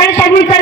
विमान तर शर्मीचा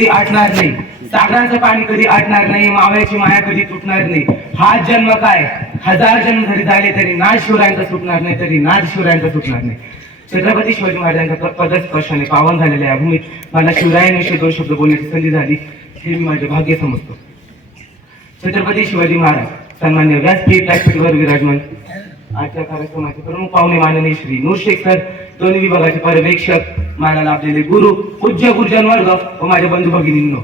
कधी आटणार नाही. सागराचं पाणी कधी आटणार नाही मावळ्याची माया कधी तुटणार नाही. हा जन्म काय? हजार जन्म जरी झाले तरी नाथ शिवरायांचा सुटणार नाही तरी नाथ शिवरायांचा सुटणार नाही. छत्रपती शिवाजी महाराजांचा पदस्पर्शाने पावन झालेल्या या भूमीत मला शिवरायांविषयी दोन शब्द बोलण्याची संधी झाली हे मी माझे भाग्य समजतो. छत्रपती शिवाजी महाराज सन्मान्य व्यासपीठ व्यासपीठवर विराजमान. आजच्या कार्यक्रमाचे प्रमुख पाहुणे माननीय श्री नूर शेख सर दोन्ही विभागाचे पर्यवेक्षक मला लाभलेले गुरु पूज्य गुरुजन वर्ग व माझ्या बंधू भगिनींनो.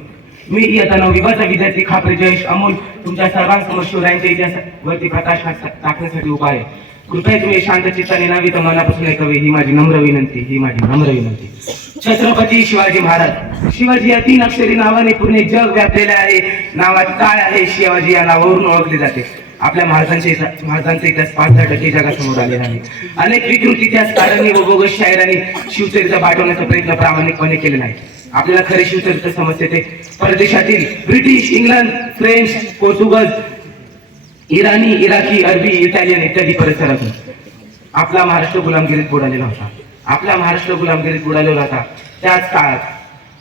मी इयत्ता नऊ विभागाचा विद्यार्थी खापरे जयेश अमोल तुमच्या सर्वांसमोर शिवरायांच्या इतिहासावरती प्रकाश टाकण्यासाठी उभा आहे. कृपया तुम्ही शांत चित्ताने नावी तर मनापासून ऐकावे ही माझी नम्र विनंती ही माझी नम्र विनंती. छत्रपती शिवाजी महाराज शिवाजी या तीन अक्षरी नावाने पूर्ण जग व्यापलेले आहे. नावात काय आहे? शिवाजी या नावावरून ओळखले जाते. आपल्या महाराजांचे महाराजांचा इतिहास पाच दहा टक्के जगासमोर आलेला आहे. अनेक विकृत इतिहासकारांनी व बोगस शायरांनी शिवचरित्र पाठवण्याचा प्रयत्न प्रामाणिकपणे केलेला आहे. आपल्याला खरे शिवचरित्र समजते ते. परदेशातील ब्रिटिश इंग्लंड फ्रेंच पोर्तुगल इराणी इराकी अरबी इटालियन इत्यादी परिसरातून आपला महाराष्ट्र गुलामगिरीत बुडालेला होता. आपला महाराष्ट्र गुलामगिरीत बुडालेला होता. त्याच काळात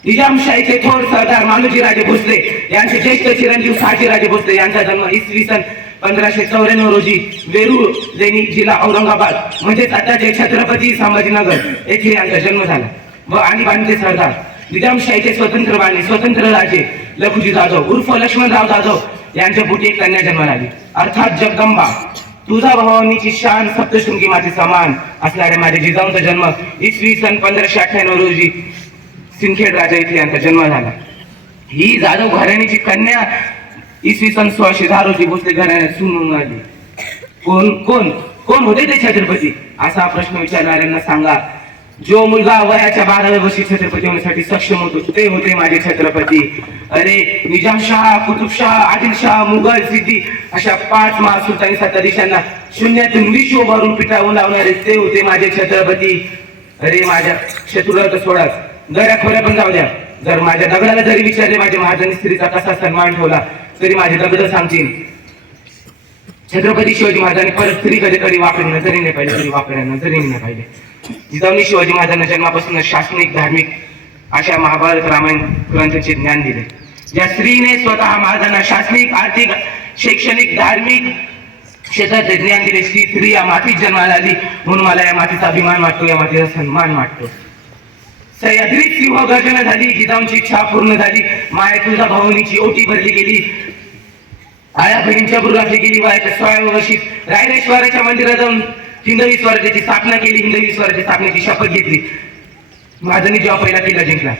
निजामशाहीचे थोर सरदार मालोजी राजे भोसले यांचे ज्येष्ठ चिरंजीव साजी राजे भोसले यांचा जन्म इसवी सन पंधराशे चौऱ्याण्णव रोजी वेरूळ लेणी जिल्हा औरंगाबाद म्हणजेच आताचे छत्रपती संभाजीनगर येथे यांचा जन्म झाला. व आणीबाणीचे सरदार. निजामशाहीचे स्वतंत्र बाणी स्वतंत्र राजे लखुजी जाधव उर्फ लक्ष्मणराव जाधव यांच्या पोटी एक कन्या जन्माला आली. अर्थात जगदंबा. तुझा भवानीची शान सप्तशृंगी माझे समान असणाऱ्या माझ्या जिजाऊंचा जन्म इसवी सन पंधराशे अठ्ठ्याण्णव रोजी सिंदखेड राजा इथे यांचा जन्म झाला. ही जाधव घराण्याची कन्या इसवी सन सोळाशे दहा रोजी भोसले घराण्यात सुनून आली. कोण कोण कोण होते ते छत्रपती? असा प्रश्न विचारणाऱ्यांना सांगा. जो मुलगा वयाच्या बाराव्या वर्षी छत्रपती होण्यासाठी सक्षम होतो ते होते माझे छत्रपती. अरे निजामशाह कुतुबशाह आदिलशाह मुघल सिद्धी अशा पाच महासुलतानी सत्ताधीशांना शून्यातून विश्व भरून पिटाळून लावणारे ते होते माझे छत्रपती. अरे माझ्या शत्रूला तर सोडाच. गऱ्या खोऱ्या पण जाऊ द्या. जर माझ्या दगडाला जरी विचारले माझ्या महाराजांनी स्त्रीचा कसा सन्मान ठेवला? तरी माझ्या तब्येत सांगतील छत्रपती शिवाजी महाराजांनी परत स्त्री कधी कधी वापरली नाही पाहिजे तरी वापरल्या नजरेने नाही पाहिजे जिजाऊनी शिवाजी महाराजांना जन्मापासून शासनिक धार्मिक अशा महाभारत रामायण ग्रंथाचे ज्ञान दिले. ज्या स्त्रीने स्वतः महाराजांना शासनिक आर्थिक शैक्षणिक धार्मिक क्षेत्राचे ज्ञान दिले स्त्री स्त्री या मातीत जन्माला आली म्हणून मला या मातीचा अभिमान वाटतो या मातीचा सन्मान वाटतो. सह्याद्रीत सिंह गर्जना झाली जिजाऊंची इच्छा पूर्ण झाली माया तुझा भावनीची ओटी भरली गेली. आया बहिणीच्या बुरुलातली गेली वयाच्या सोळाव्या वर्षी रायरेश्वराच्या मंदिरात जाऊन हिंदवी स्वराज्याची स्थापना केली हिंदवी स्वराज्य स्थापनेची शपथ घेतली. महाजनी जेव्हा पहिला किल्ला जिंकला.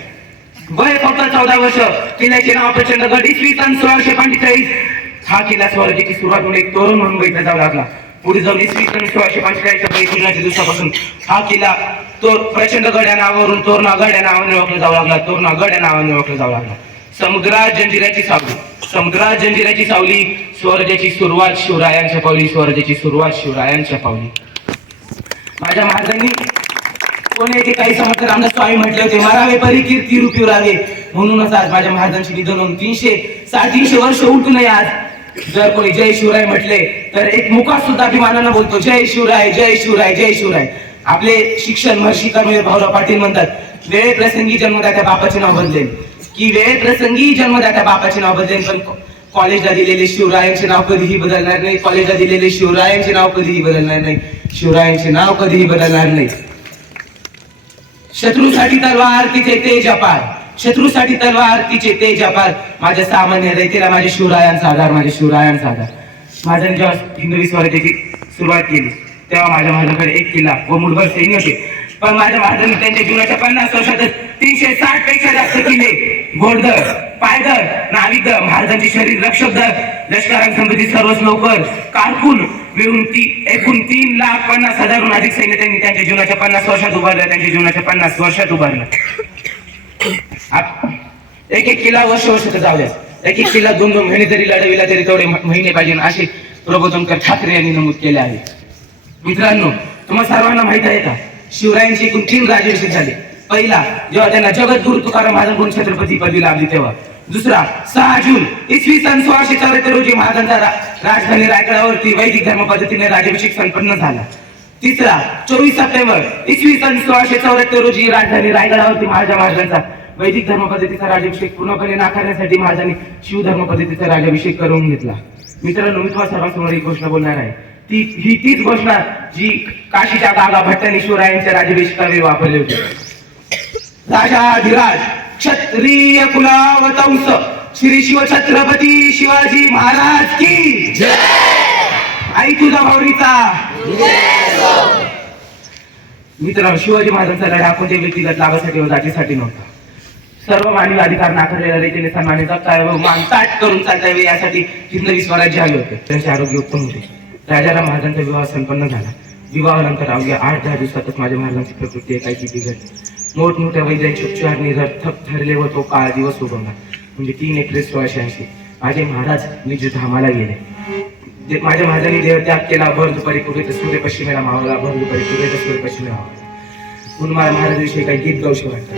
वय फक्त चौदा वर्ष किल्ल्याचे नाव प्रचंडगड इसवी सन सोळाशे पंचेचाळीस. हा किल्ला स्वराज्याची सुरुवात म्हणून एक तोरण म्हणून बघितला जाऊ लागला. पुढे जाऊन इसवी सन सोळाशे पंचेचाळीसच्या बैठकीच्या दिवसापासून हा किल्ला तो प्रचंडगड या नावावरून तोरणागड या नावाने ओळखला जाऊ लागला तोरणागड या नावाने ओळखला जाऊ लागला. समुद्रात जंजिराची सावली समुद्रात जंजिराची सावली स्वराज्याची सुरुवात शिवरायांच्या पावली स्वराज्याची सुरुवात शिवरायांच्या पावली. माझ्या महाराजांनी कोणी येथे काही समजतात रामदास स्वामी म्हटले होते मारावे परी कीर्ती रूपी उरावे. म्हणूनच आज माझ्या महाराजांची निधन होऊन तीनशे साडेतीनशे वर्ष उलटू नये आज. जर कोणी जय शिवराय म्हटले तर एक मुका सुद्धा अभिमानानं बोलतो जय शिवराय जय शिवराय जय शिवराय. आपले शिक्षण महर्षी कर्मवीर भाऊराव पाटील म्हणतात वेळ प्रसंगी जन्मदात्या बापाचे नाव बदलेल की वेळ प्रसंगी जन्मदात्या बापाचे नाव बदलेल पण कॉलेजला दिलेले शिवरायांचे नाव कधीही बदलणार नाही. कॉलेजला दिलेले शिवरायांचे नाव कधीही बदलणार नाही. शिवरायांचे नाव कधीही बदलणार नाही. शत्रूसाठी तलवार तिचे तेज अपार. शत्रूसाठी तलवार तिचे तेज अपार. माझ्या सामान्य दैतेला माझ्या शिवरायांचा आधार माझ्या शिवरायांचा आधार. माझ्या जेव्हा हिंदवी स्वराज्याची सुरुवात केली. तेव्हा माझ्या माझ्याकडे एक किल्ला व मुठभर सैन्य होते. पण माझ्या महाराजांनी त्यांच्या जीवनाच्या पन्नास वर्षात तीनशे साठपेक्षा जास्त किल्ले घोडदळ पायदळ नाविकदळ महाराजांचे शरीर रक्षकदळ लष्करांसंबंधित सर्वच लवकर कारकून मिळून ती एकूण तीन लाख पन्नास हजारहून अधिक सैन्य त्यांनी त्यांच्या जीवनाच्या पन्नास वर्षात उभारलं त्यांच्या जीवनाच्या पन्नास वर्षात उभारलं. एक एक किल्ला वर्ष वर्ष तर जाऊ द्या. एक एक किल्ला दोन दोन महिने जरी लढविला तरी तेवढे महिने पाहिजे असे प्रबोधनकर ठाकरे यांनी नमूद केले आहे. मित्रांनो तुम्हाला सर्वांना माहीत आहे का? शिवरायांची एकूण तीन राजाभिषेक झाले. पहिला जेव्हा त्यांना जगद्गुरु तुकाराम महाराजांकडून छत्रपती पदवी लाभली तेव्हा. दुसरा सहा जून इसवी सन सोळाशे चौऱ्याहत्तर रोजी महाराजांचा राजधानी रायगडावरती वैदिक धर्म पद्धतीने राज्याभिषेक संपन्न झाला. तिसरा चोवीस सप्टेंबर इसवी सन सोळाशे चौऱ्याहत्तर रोजी राजधानी रायगडावरती महाराजा महाराजांचा वैदिक धर्म पद्धतीचा राज्याभिषेक पूर्णपणे नाकारण्यासाठी महाराजांनी शिवधर्म पद्धतीचा राज्याभिषेक करून घेतला. मित्रांनो मी तुम्हाला सर्वांसमोर एक गोष्ट बोलणार आहे. ती ही तीच घोषणा जी काशीच्या गागा भट्टाने राजवेशकाने राज्याभिषेकावेळी वापरली होती. राजाधिराज क्षत्रिय कुलावतंस श्री शिव छत्रपती शिवाजी महाराज की आई तुझा भावरीचा. मित्रांनो शिवाजी महाराजांचा लढा कोणत्या व्यक्तिगत लाभासाठी व जातीसाठी नव्हता. सर्व मानवी अधिकार नाकारलेल्या रीतीने सन्मानित मान ताट करून चालता यासाठी हिंदवी स्वराज्य आले होते. त्यांचे आरोग्य उत्तम होते. राजाराम महाराजांचा विवाह संपन्न झाला. विवाहानंतर अवघ्या आठ दहा दिवसातच माझ्या महाराजांची प्रकृती एकाएकी बिघडली. मोठमोठ्या वैद्यांची उपचार निरर्थक ठरले व तो काळ दिवस उगवला. म्हणजे तीन एप्रिल सोळाशे ऐंशी. माझे महाराज निज धामाला गेले. जे- माझ्या महाराजांनी देहत्याग केला भर दुपारी कुठे सूर्य पश्चिमेला मावला भर दुपारी कुठे सूर्य पश्चिमेला मावला. पुन्हा महाराजांविषयी काही गीत गावशी वाटतात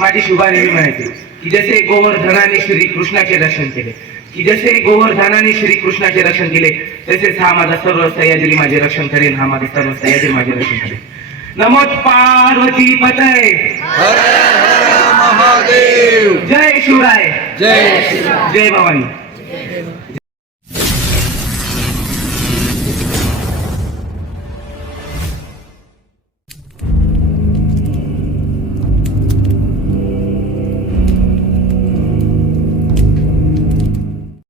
माझी शि- माझी शुभानेवी म्हणायची. की जसे गोवर्धनाने श्री कृष्णाचे रक्षण केले की जसे गोवर्धनाने श्री कृष्णाचे रक्षण केले तसेच हा माझा सर्व सह्याद्री माझे रक्षण करेल हा माझा सर्व सह्याद्री माझे रक्षण करेल नमोद पार्वती पतय. महादेव. जय शिवराय. जय जय भवानी.